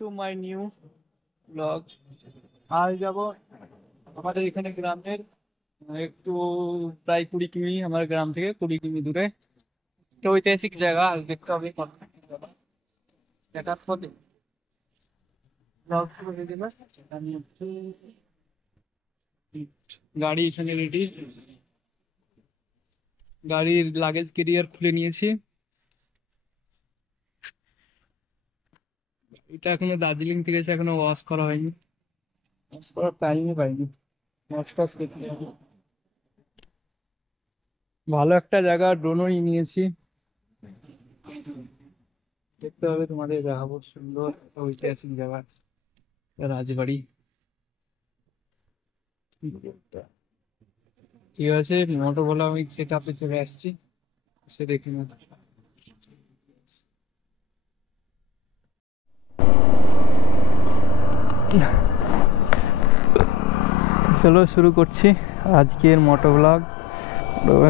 To my new blog. আজ যাব আমাদের এখানে গ্রামের একটু প্রায় 20 কিমি, আমার গ্রাম থেকে 20 কিমি দূরে একটা ঐতিহাসিক জায়গা। আজ দেখতে হবে দেখার পথে ব্লগ শুরু হয়ে গেলে আমি একটু গাড়ি এখানে রেডি, গাড়ির লাগেজ ক্যারিয়ার খুলে নিয়েছি। এটা এখনো দার্জিলিং থেকে এসে এখনো ওয়াশ করা হয়নি, ওয়াশ করার টাইমই পাইনি। ওয়াশ টস করতে হবে। ভালো একটা জায়গা ড্রোনও নিয়েছি, দেখতে হবে, তোমাদের দেখাবো। সুন্দর ঐতিহাসিক জায়গা রাজবাড়ি। ঠিক আছে, মোটো বলে আমি সেট আপে চলে আসছি, সে দেখে নেব। চলো শুরু করছি আজকের মোটো ব্লগ।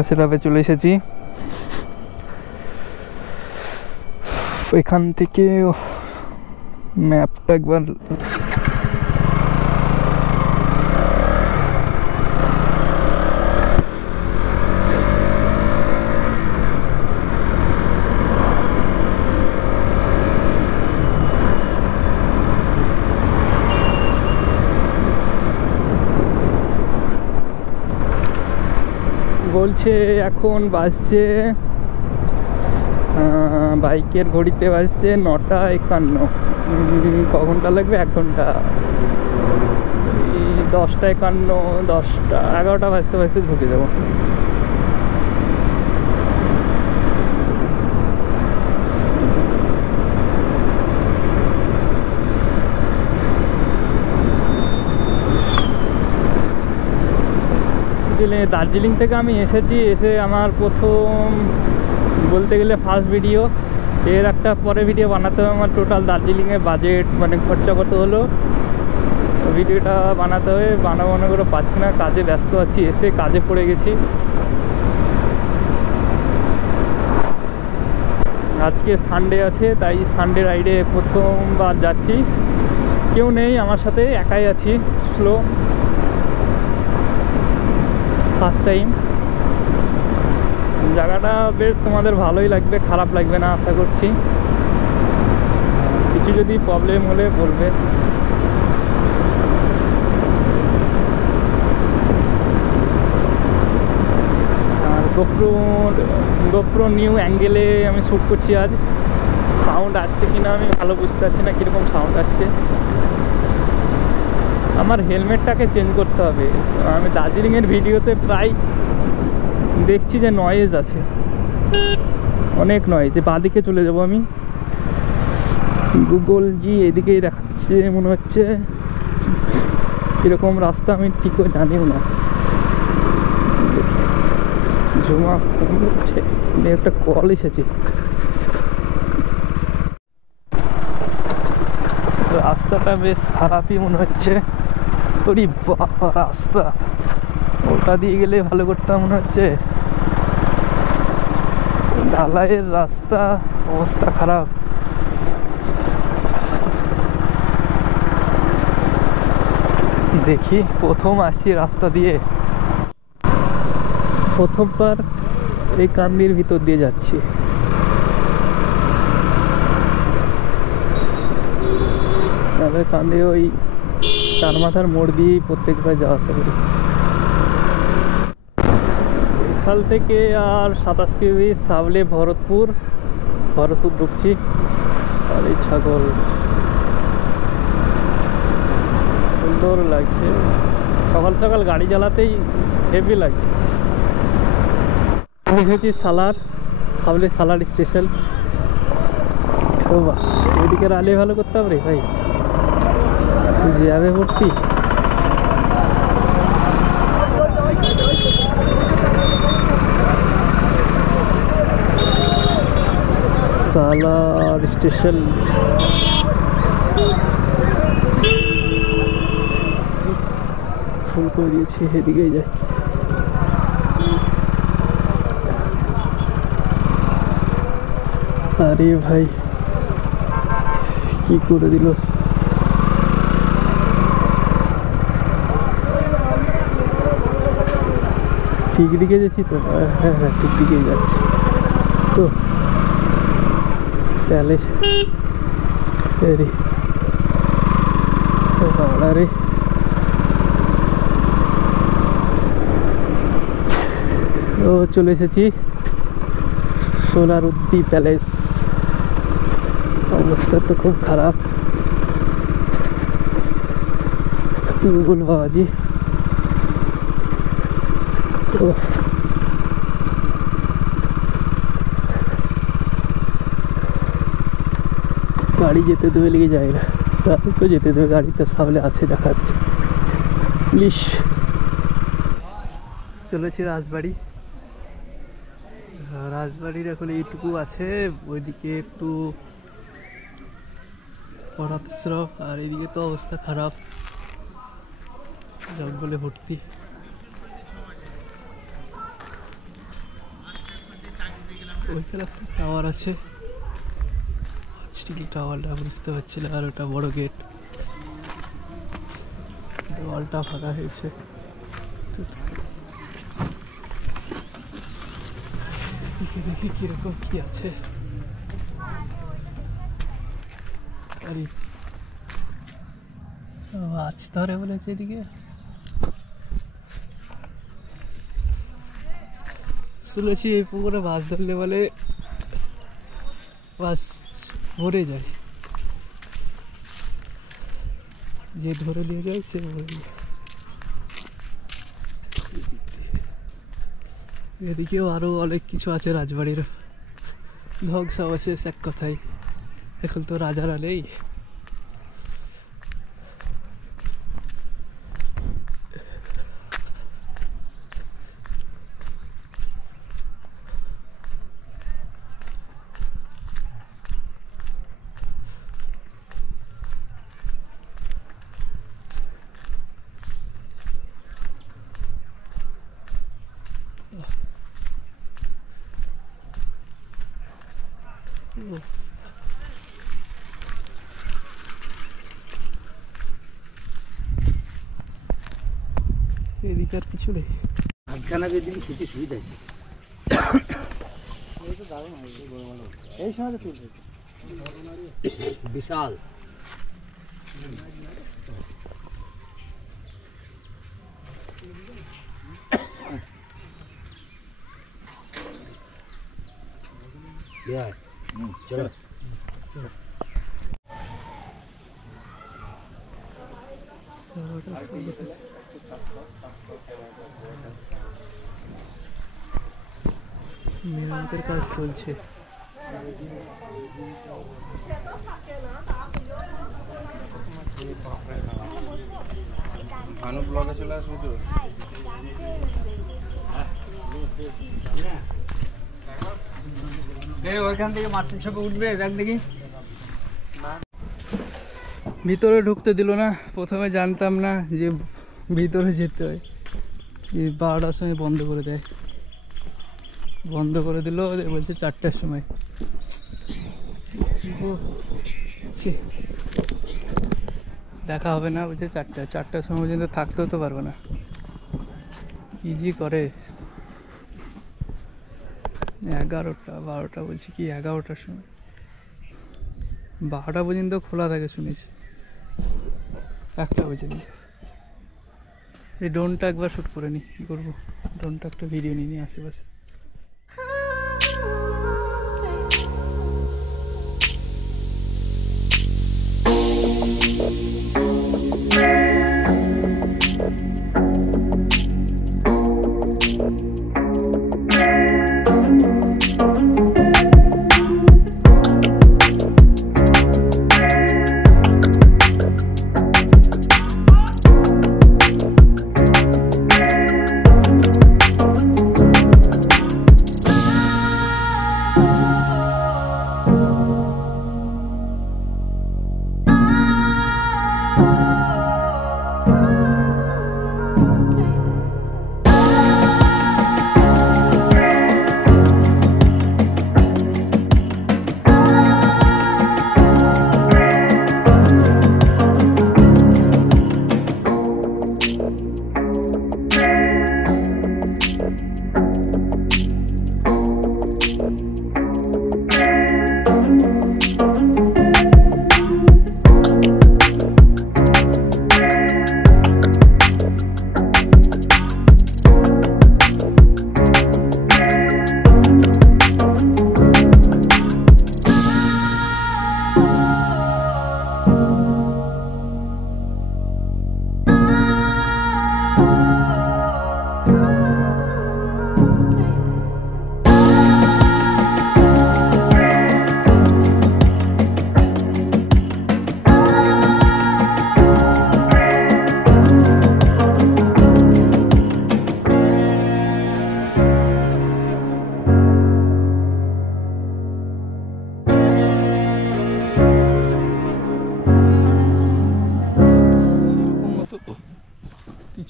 সেট আপে চলে এসেছি। এখান থেকে ম্যাপটা একবার বলছে এখন বাজছে, বাইকের ঘড়িতে বাজছে 9টা 51। কখনটা লাগবে? 1 ঘন্টা। 10টা 51, 10টা 11টা বাজতে বাজতে ঢুকে যাবো। দার্জিলিং থেকে আমি এসেছি, এসে আমার প্রথম বলতে গেলে ফার্স্ট ভিডিও। এর একটা পরে ভিডিও বানাতে হবে। আমার টোটাল দার্জিলিংয়ের বাজেট মানে খরচা কত হলো, ভিডিওটা বানাতে হবে। বানাবো মনে করে পাচ্ছি না, কাজে ব্যস্ত আছি, এসে কাজে পড়ে গেছি। আজকে সানডে আছে, তাই সানডে রাইডে প্রথমবার যাচ্ছি। কেউ নেই আমার সাথে, একাই আছি। Slow first time. জায়গাটা বেশ তোমাদের ভালোই লাগবে, খারাপ লাগবে না আশা করছি। কিছু যদি প্রবলেম হলে বলবে। আর গোপ্রো নিউ অ্যাঙ্গেলে আমি শ্যুট করছি আজ। সাউন্ড আসছে কিনা আমি ভালো বুঝতে পারছি না, কীরকম সাউন্ড আসছে। আমার হেলমেটটাকে চেঞ্জ করতে হবে। আমি দার্জিলিংয়ের ভিডিওতে প্রায় দেখছি যে নয়েজ আছে, অনেক নয়েজ। বাঁদিকে চলে যাব আমি। গুগল জি এদিকেই দেখাচ্ছে মনে হচ্ছে। কীরকম রাস্তা আমি ঠিক করে জানিও না। জমা হচ্ছে, একটা কল এসেছে। রাস্তাটা বেশ খারাপই মনে হচ্ছে। ওরে বাবা, রাস্তা ওটা দিয়ে গেলে ভালো করতাম মনে হচ্ছে। ঢালাইয়ের রাস্তা, অবস্থা খারাপ। দেখি, প্রথম আসছি রাস্তা দিয়ে, প্রথমবার এই কান্দির ভিতর দিয়ে যাচ্ছি। তাহলে কান্দে ওই চার মাথার মোড় দিয়েই প্রত্যেকবার যাওয়া আসা করি। এখান থেকে আর 27 কিমি সাবলে ভরতপুর ঢুকছি। আর এই ছাগল সুন্দর লাগছে, সকাল সকাল গাড়ি চালাতেই হেভি লাগছে। দেখেছি সাবলে সালার স্টেশন। ও বা, ওইদিকে রালে ভালো করতে হবে রে ভাই, যাবে ভর্তি। সালার স্টেশন ফুল করে দিয়েছি, এদিকেই যাই। আরে ভাই কি করে দিল। ঠিক দিকে যাচ্ছি তো? হ্যাঁ হ্যাঁ, ঠিক দিকেই যাচ্ছি তো। প্যালেস সরি রে। ও চলে এসেছি সোনারুদ্দি প্যালেস। অবস্থা তো খুব খারাপ, গুগল বাবাজি। গাড়ি যেতে দেবে লেগে যায় না, গাড়ি তো যেতে দেবে, গাড়ি তো সামনে আছে দেখাচ্ছে পুলিশ। চলেছি রাজবাড়ি। রাজবাড়ির এখন এইটুকু আছে, ওইদিকে একটু পড়াশ্রম, আর এদিকে তো অবস্থা খারাপ, জঙ্গলে ভর্তি। ওইখানে একটা টাওয়ার আছে, স্টিল টাওয়ারটা বুঝতে পারছি না, আর ওটা বড় গেট, দেওয়ালটা ফাঁকা হয়েছে। দেখি কিরকম কি আছে। মাছ ধরে বলেছে এদিকে, শুনেছি এই পুকুরে মাছ ধরলে বলে মাছ মরে যায়, যে ধরে নিয়ে যায় সে মরে যায়। এদিকেও আরো অনেক কিছু আছে, রাজবাড়ির ধ্বংসাবশেষ এক কথায়। এখন তো রাজারা নেই। এদিকে আর কিছু নেই। সুবিধা আছে, এই সময় তুলবে বিশাল। চলো মেরামতের কাজ চলছে। ভানু ব্লগে চলে আসবে তো। ওইখান থেকে মাছের সব উঠবে, দেখ দেখি। ভিতরে ঢুকতে দিল না, প্রথমে জানতাম না যে ভিতরে যেতে হয়, 12টার সময় বন্ধ করে দেয়, বন্ধ করে দিল, বলছে 4টার সময়। দেখা হবে না বলছে, 4টার সময় পর্যন্ত থাকতেও তো পারবো না। কি জি করে 11টা 12টা, বলছি কি 11টার সময়, 12টা পর্যন্ত খোলা থাকে শুনেছি, 1টা পর্যন্ত। এই ড্রোনটা একবার শ্যুট করে নি, কী করবো, ড্রোনটা একটা ভিডিও নিয়ে নিই আশেপাশে।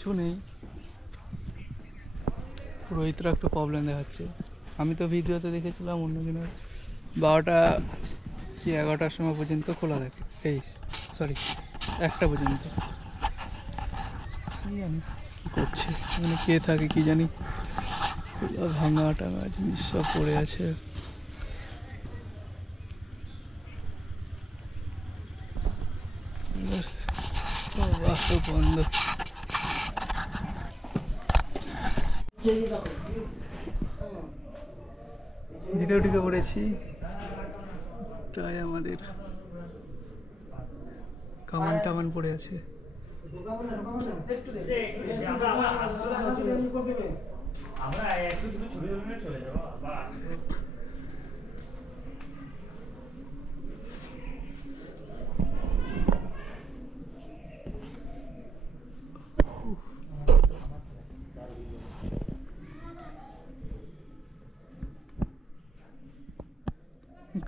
কিছু নেই। রোহিতরা একটু প্রবলেম দেখাচ্ছে। আমি তো ভিডিওতে দেখেছিলাম অন্য দিনের 12টা কি 11টার সময় পর্যন্ত খোলা থাকে, এই সরি 1টা পর্যন্ত। কি জানি কী করছে মানে, কে থাকে কি জানি। ভাঙা টাঙা জিনিস সব পড়ে আছে। বন্ধ। ভিতরে ঢুকে পড়েছি। প্রায় আমাদের কামান টামান পড়ে আছে।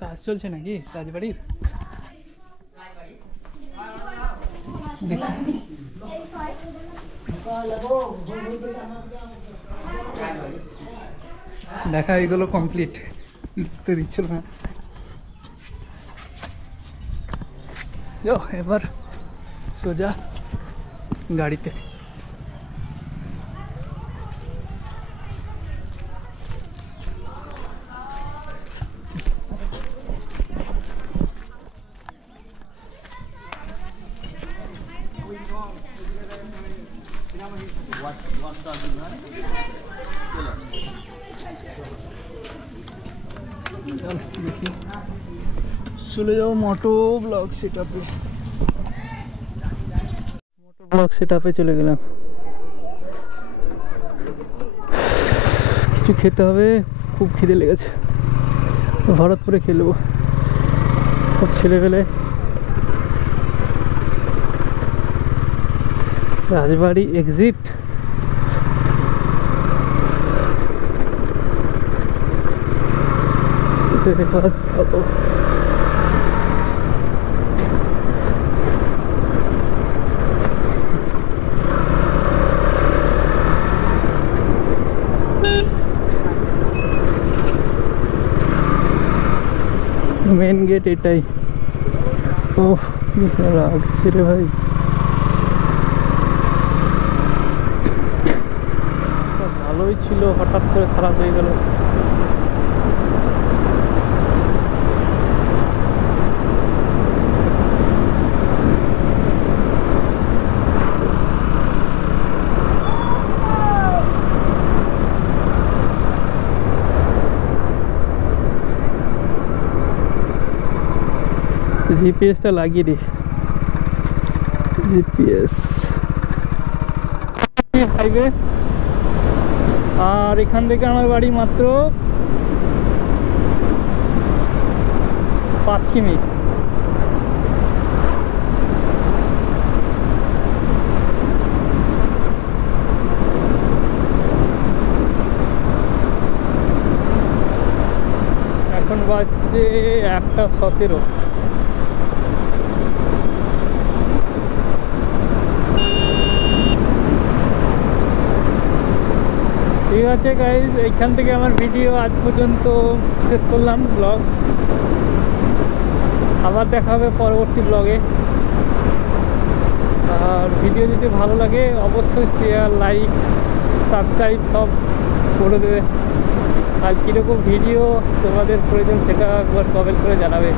কাজ চলছে নাকি রাজবাড়ির? দেখা এগুলো কমপ্লিট, ঢুকতে দিচ্ছিল না। এবার সোজা গাড়িতে। দেখি চলে যাও মোটো ব্লগ সেটআপে। মোটো ব্লগ সেটআপে চলে গেলাম। কিছু খেতে হবে, খুব খিদে লেগেছে। ভরতপুরে খেয়ে নেবো। সব ছেলেবেলে রাজবাড়ি এক্সিট। মেন গেট এটাই। ও লাগছে রে ভাই। ভালোই ছিল, হঠাৎ করে খারাপ হয়ে গেল। জিপিএসটা লাগিয়ে দিই। জিপিএস হাইওয়ে, আর এখান থেকে আমার বাড়ি মাত্র 5 কিমি। এখন বাজছে 1:17। ঠিক আছে গাইজ, এইখান থেকে আমার ভিডিও আজ পর্যন্ত শেষ করলাম ব্লগ। আবার দেখা হবে পরবর্তী ব্লগে। আর ভিডিও যদি ভালো লাগে অবশ্যই শেয়ার, লাইক, সাবস্ক্রাইব সব করে দেবে। আর কীরকম ভিডিও তোমাদের প্রয়োজন সেটা একবার কমেন্ট করে জানাবে।